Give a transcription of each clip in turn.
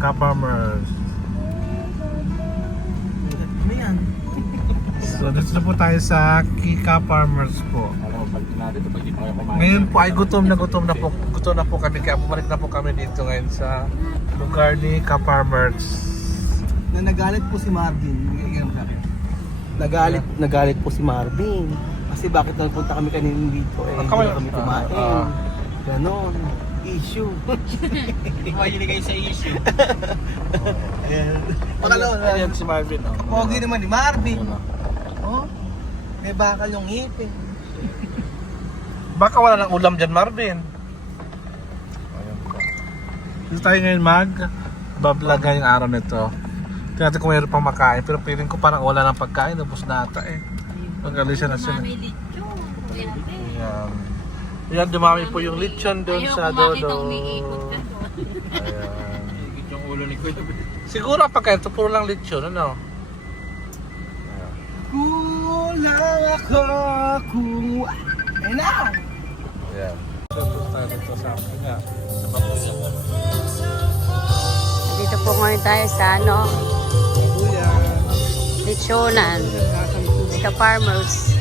Ka-farmers. Ano yan? So dito na po tayo sa Kika Farmers po. Ngayon po ay gutom na po kami, kaya bumalik na po kami dito ngayon sa lugar ni Ka-farmers. Na nagalit po si Marvin. Nagalit po si Marvin. Kasi bakit nagpunta kami kanina dito hindi kami kumain. Ganon. Issue. Mahilig kayo sa issue. Ayan. Ayan si Marvin. Pogi naman ni Marvin. Oh, may bakal yung ngipin. Baka wala ng ulam dyan, Marvin. Ayan po. Dito tayo ngayon bablaga yung araw nito. Tingnan natin kung mayroon pang makain. Pero feeling ko parang wala ng pagkain. Ubus na ata eh. Mag-alisa na sila. Ayan. Ayan, dumami po yung lechon doon sa Dodo. Ayan. Yung ulo ni Kuya. Siguro ang pagkain ito, puro lang lechon, ano? Kulang ako kung... Ayun na! Ayan. Tapos tayo dito sa akin nga. Sa Bakuya. Dito po ngayon tayo sa Bakuya. lechonan. Ka-farmers.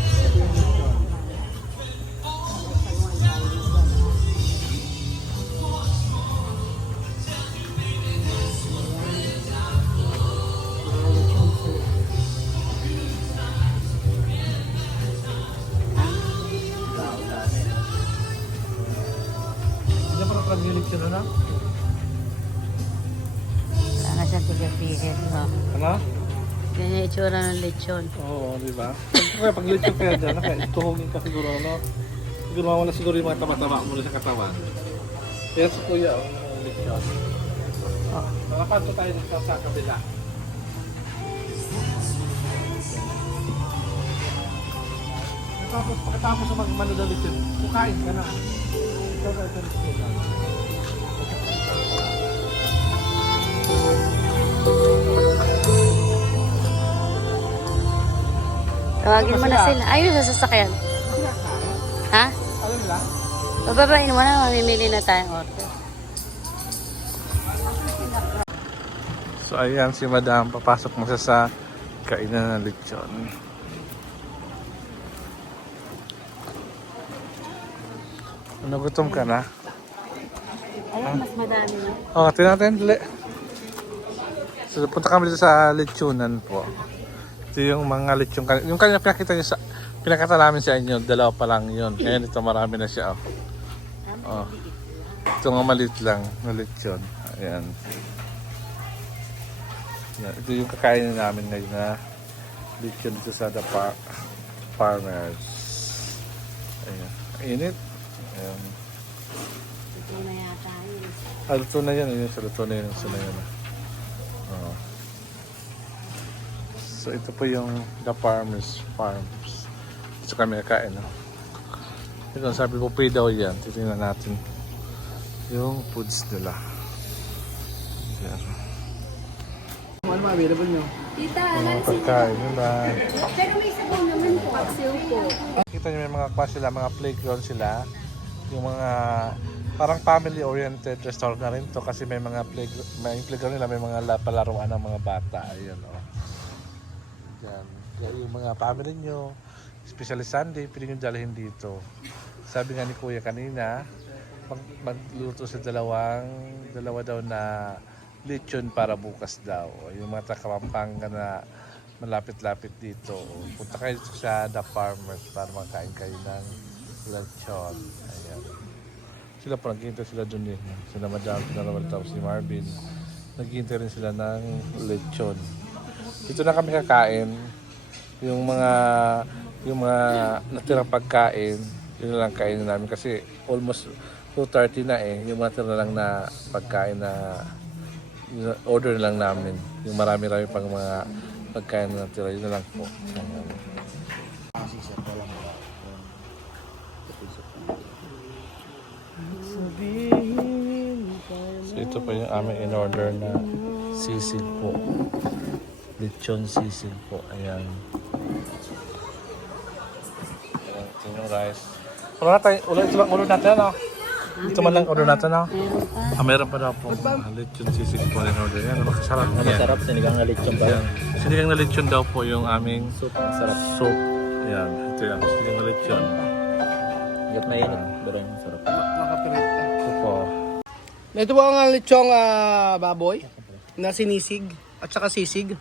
Hindi pa rin yung lechon, ano? Wala na siyang tigapihit. No? Ano? Ganyan yung itsura ng lechon. Oo, di ba? Pag lechon kaya dyan, tuhungin ka siguro, ano? Siguro mawala siguro yung mga tama-tama muna sa katawan. Kaya sa kuya, ang lechon. Nakapanto tayo dito sa kabila. Tapos pagkatapos sa magmano na lechon, kukain ka na. Tawagin mo na sila. Ayun sa sasakyan. Ha? Alam nila? Bababain mo na. Mamimili na tayong order. So ayan si Madam, papasok mo siya sa kainan ng lechon. Ano, gutom ka na? Ayun, mas madami na. Oh, tingnan natin dali. So punta kami dito sa lechonan po. Ito yung mga lechon. Yung kanina pinakita namin sa inyo, dalawa pa lang yun. Ngayon ito marami na siya. Oh. Ito nga maliit lang na lechon. Ayan. Yan. Ito yung kakainin namin ngayon na lechon dito sa Farmers. Ayan. Init. Ayan. Ito na yata yun. Luto na yan. Ayan, sa luto na yan. Oh. So ito po yung The Farmers Farms. Ito kami nakain. No? Ito sabi po pay daw yan. Titingnan natin yung foods nila. Yan. Ano mga available nyo? Tita, Mga pagkain nila. pero may sabaw naman po. Paksiw po. Kita nyo may mga kwan sila, mga playground sila. Yung mga parang family-oriented restaurant na rin to kasi may mga playground nila, may mga palaruan ng mga bata. Ayun o. Yan. Kaya yung mga family nyo, especially Sunday, pwede nyo dalhin dito. Sabi nga ni Kuya kanina, magluto sa dalawa daw na lechon para bukas daw. Yung mga taga-Pampanga na malapit-lapit dito. Punta kayo sa The Farmers para makain kayo ng lechon. Ayan. Sila po, naghihintay sila dun eh. Sila Madam, tapos si Marvin. Naghihintay rin sila ng lechon. Dito na kami kakain. Yung mga natirang pagkain, yun na lang kainin namin kasi almost 2:30 na eh. Yung mga tira lang na pagkain na order lang namin. Yung marami-rami pang mga pagkain na natira, yun na lang po. So ito po yung aming in-order na sisig po. Lechon sisig po. Ayan. Ito yung rice. Ulo natin, ulo natin ano? Ito man lang order natin na. Meron pa. Meron pa daw po. Lechon sisig po rin order. Yan, makasarap yan. Masarap, sinigang na lechon ba? Yan. Sinigang na lechon daw po yung aming Soup, masarap. soup. Yan, ito yung sinigang na lechon. Hanggat mainit, pero yung masarap. Ito po. Ito po ang lechong baboy na sinisig at saka sisig.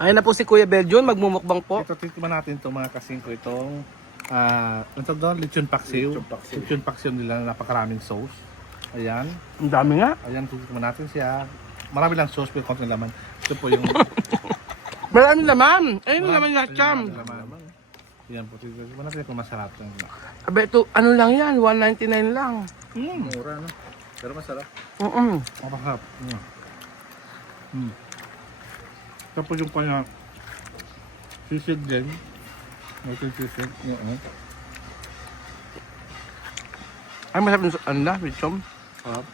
Ayun na po si Kuya Beljon, magmumukbang po. Ito, tikman natin itong mga kasing ko itong ano tawag doon? Lechon paksiw. Lechon paksiw nila na napakaraming sauce. Ayan. Ang dami nga. Ayan, tikman natin siya. Marami lang sauce pero konting laman. Ito po yung Maraming laman. Ayun ang laman niya, Cham. laman. Ayan po, tikman natin kung masarap. Abe, ito, ano lang yan, 199 lang. Mura, no? Pero masarap. Mapakap. Tapos yung kanya sisig din. Ito sisig. Ay, masarap yung ano na, Richom. Sarap.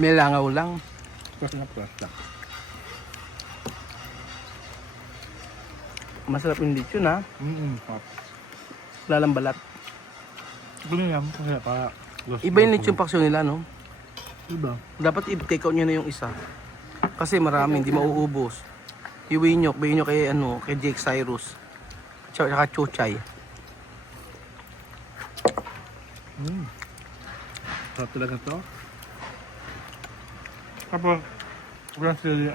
May langaw lang. Kasi na plastic. Masarap yung lechon ha. Sarap. Lalang balat. Ganyan yan. Kasi para Iba yung lechon paksyo nila, no? Iba. Dapat i-take out nyo na yung isa. Kasi marami, hindi mauubos. Iuwi nyo kay, kay Jake Cyrus. Tsaka Chuchay. Sarap talaga to. Tapos, walang sili.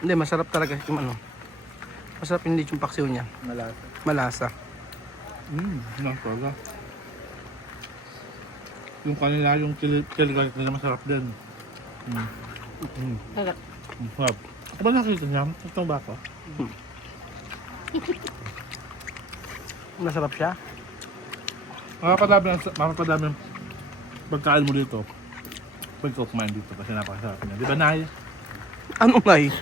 Hindi, masarap talaga yung Masarap yung lechon paksyo niya. Malasa. Malasa. Lang talaga. Yung kanila, yung chili garlic nila masarap din. Sarap. Sarap. Ano ba nakita niya? Ito ba ito? Masarap siya. Makapadami ang pagkain mo dito. Pag ikaw kumain dito kasi napakasarap niya. Di ba, Nay? Ano ngay?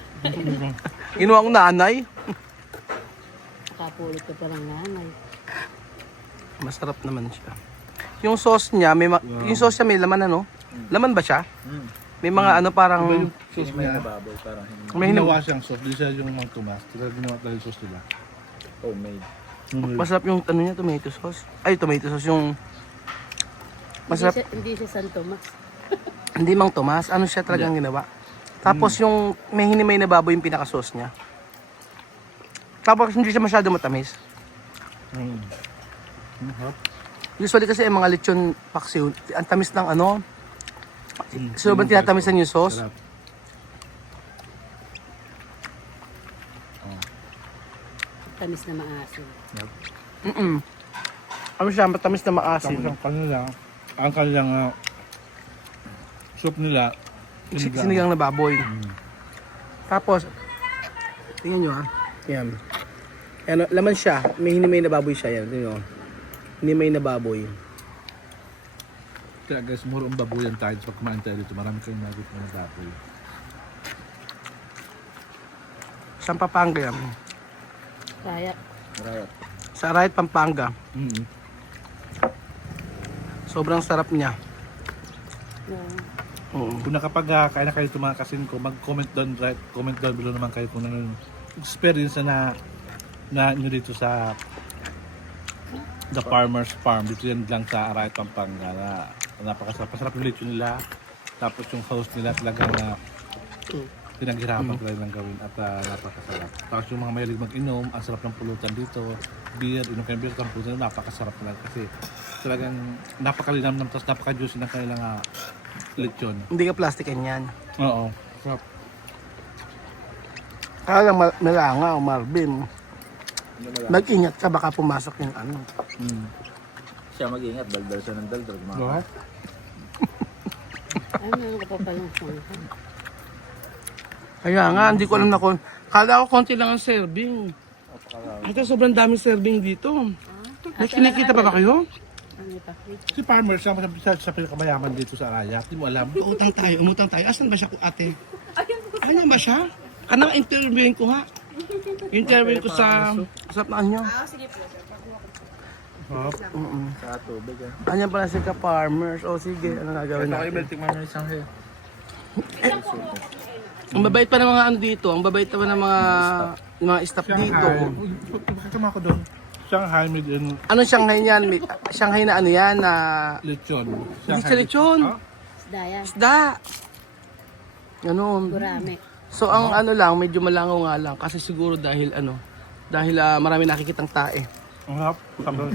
Ginawa kong nanay. Kapulot ka pa ng nanay. Masarap naman siya. Yung sauce niya, yung sauce niya may laman Laman ba siya? May mga parang Iba yung sauce May niya. nababoy, parang hindi. may Ginawa siyang sauce. Di siya yung mga tumas. Kaya ginawa talaga yung sauce nila. Homemade. masarap yung niya, tomato sauce. Ay, tomato sauce yung masarap. Hindi siya San Tomas. Hindi Mang Tomas, ano siya talagang ginawa. Tapos yung may hinimay na baboy yung pinaka-sauce niya. Tapos hindi siya masyado matamis. Usually kasi yung mga lechon paksiw, ang tamis ng sobrang tinatamisan yung sauce. Sarap. Tamis na maasim. Ano siya, matamis na maasim. Tapos ang kanilang soup nila, Sinigang na baboy. Tapos, tingnan nyo Yan. Yan, laman siya. May hinimay na baboy siya. Yan, tingnan nyo. Hinimay na baboy. Kaya guys, muro ang babuyan tayo pag kumain tayo dito. Marami kayong nagit na baboy. Sa Pampanga yan. Kaya, Marayat. Sa Arayat, Pampanga. Sobrang sarap niya. Oo. Kung nakapag-kain na kayo ito mga kasin ko, mag-comment down, comment down below naman kayo kung ano yung experience na nyo dito sa The Farmer's Farm. Dito yan lang sa Arayat, Pampanga. Napakasarap. Masarap yung lechon nila. Tapos yung host nila talagang pinaghirapan talaga ng gawin at napakasarap. Tapos yung mga mahilig mag-inom, ang sarap ng pulutan dito. Beer, inom kayo beer, ang pulutan napakasarap talaga kasi talagang napakalinam ng tapos napaka-juicy ng kanilang lechon. Hindi ka plastikin yan. Oo. Sarap. Kaya lang malanga o Marvin. Mag-ingat ka, baka pumasok yung Siya mag-ingat, daldal siya ng daldal. Diba? ay meron ka pa palang sangka. Kaya nga, hindi ko alam na kung... Kala ko konti lang ang serving. Ate, sobrang daming serving dito. May kinikita pa ba kayo? Ano pa? Si Farmer, siya pinakamayaman dito sa Arayat. Hindi mo alam. Umutang tayo. Asan ba siya, ate? Ano ba siya? Kanang interviewin ko ha. Interviewin ko sa ano niya. Sa tubig. Anyan pala si ka-farmers. O sige, ano gagawin natin? Tingnan mo isang hair. Ang babait pa ng mga ano dito. Ang babait pa ng mga staff dito. Kasama ko doon. Shanghai made in Anong Shanghai niyan? Shanghai na ano yan na... lechon. Hindi siya lechon. Ah? Daya. Isda. Ganon. Gurame. So ang ano lang, medyo malangaw nga lang. Kasi siguro dahil marami nakikitang tae. Ang harap. Sambal.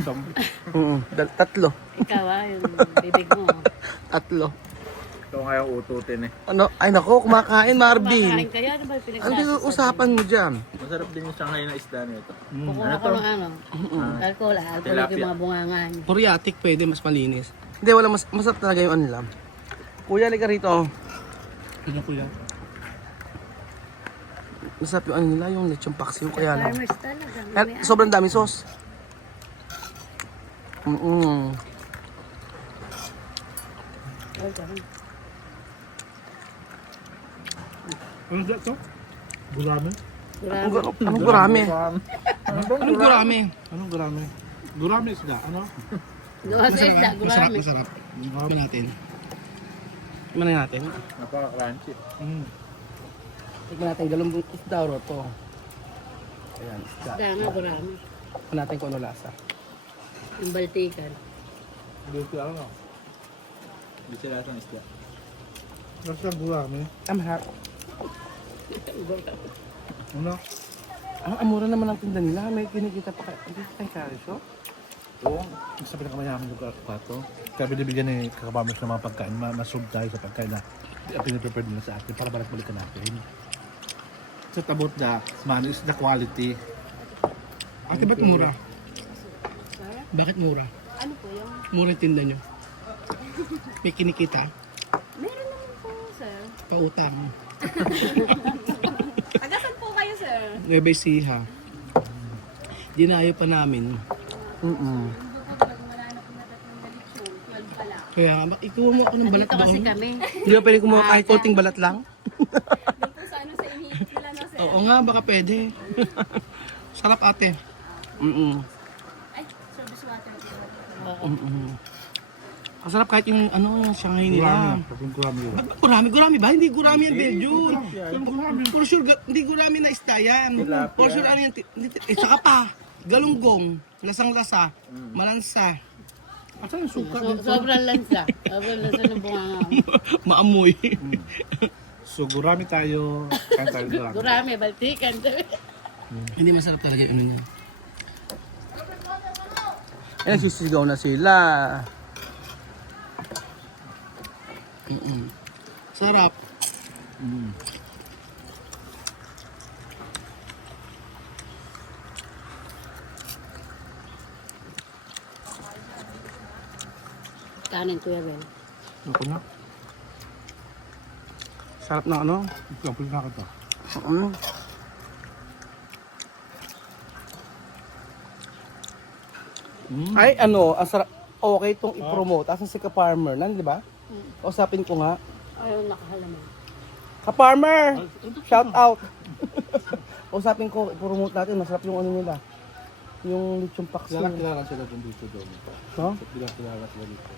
Tatlo. Ikaw yung bibig mo. Tatlo. Ito nga yung ututin eh. Ano? Ay nako, kumakain Marvin. Kumakain kayo, ano ba yung Ano yung usapan mo dyan? Masarap din yung Shanghai na isda nito. Kukuha ko ng ano. Alcohol yung mga bungangan. Muriatic pwede, mas malinis. Hindi, wala masarap talaga yung ano lang. Kuya, liga rito. Ano kuya? Masarap yung ano nila, yung lechong paksiw. Kaya lang. Farmers talaga. Sobrang dami sauce. Ano sa ito? Gurame? Anong gurami? Anong gurami? Anong gurame? Gurame isda. Ano? Doon sa isda, gurame. Masarap. Tikman natin. Tikman natin. Napaka-crunchy. Tikman natin galunggong isda o to. Ayan, isda. Isda nga, gurame. Tikman natin kung ano lasa. Yung baltikan. Hindi ko ano. Hindi sila sa isda. Nasa gurame? Amhap. Ano? Ang mura naman ang tinda nila. May kinikita pa kayo. Hindi tayo karisyo? Oo. Sa pinakamayaman lugar pa ito. Kaya binibigyan ni kakabamos ng mga pagkain. Masub tayo sa pagkain na piniprepare nila sa atin para balik-balikan natin. So about the money is the quality. Ate, ba't mura? Bakit mura? Ano po yung? Mura yung tinda nyo. May kinikita. Meron naman po, sir. Pautang. Tagasan po kayo, sir. Nueva Ecija. Dinayo pa namin. Kaya, ikuha mo ako ng balat Dito kasi doon. kami. Hindi ba pwede kumuha kahit konting balat lang? Doon po sa ano sa inihit nila, no, sir? Oo nga, baka pwede. Sarap ate. Ay, service water. Masarap kahit yung yung Shanghai nila. Gurame yun. Ba't ba gurami? Gurami ba? Hindi gurami yan, Belgium. For sure, hindi gurami na isda yan. For sure, ano yan? Saka pa, galunggong, lasang-lasa, malansa, Asan yung suka? Sobrang lansa. Sobrang lansa ng bunganga. maamoy. So gurame tayo. Kain tayo gurame. Gurame, baltikan. Hindi masarap talaga yung ano niya. Eh, sisigaw na sila. Sarap. Kanin, Kuya Bel. Ako na. Sarap na ano. Ikaw, pwede na kita. Ay, ano, ang sarap. Okay itong i-promote. Asan si ka-farmer? Di ba? Usapin ko nga. Ayaw, nakahalaman. Ka-farmer! Shout out! Usapin ko, i-promote natin. Masarap yung ano nila. Yung lechong paksiw. Kilala sila dun dito doon. No? Kilala sila dito.